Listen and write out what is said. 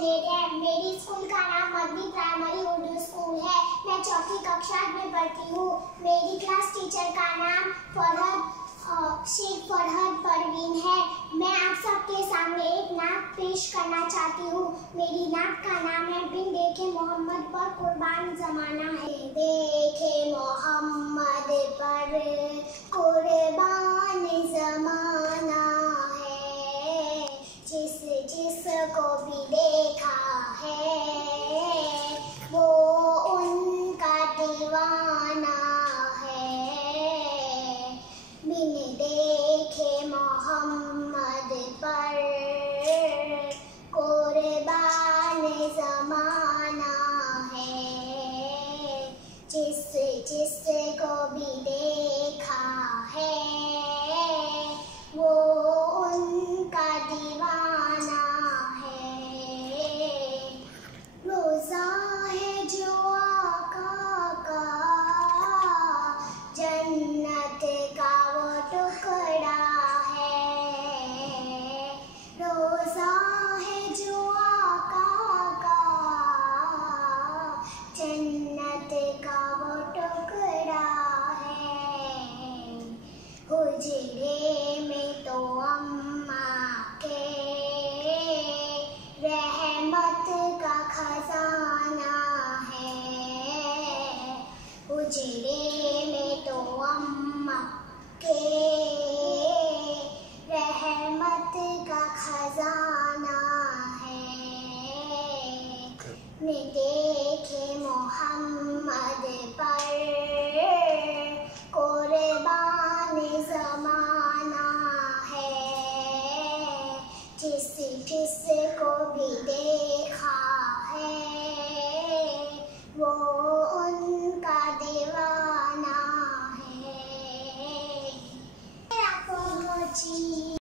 Passionate है। मेरी school का नाम मदनी प्राइमरी उर्दू स्कूल है। मैं चौथी कक्षा में पढ़ती हूँ। मेरी क्लास टीचर का नाम शेख फरहत परवीन है। मैं आप सबके सामने एक नात पेश करना चाहती हूँ। मेरी नात का नाम है बिन देखे मोहम्मद पर कुर्बान जमाना है। देखे मोहम्मद पर कुर्बान जमाना है, जिस जिस को भी देखा है वो उनका दीवाना है। बिन देखे मोहम्मद पर कुर्बान जमाना है, जिस जिस को भी देखा है वो उनका दीवाना है। रोज़ा है जो आका का, जन्नत का वो टुकड़ा है। रोज़ा है जो आका का, जन्नत का वो टुकड़ा है। हुजरे में तो अम्मा के रहमत का खजाना है। हुजरे में तो अम्मा के रहमत का खजाना है। ने देखे मोहम्मद पर कुर्बान जमाना है, जिस जिस को भी देखा है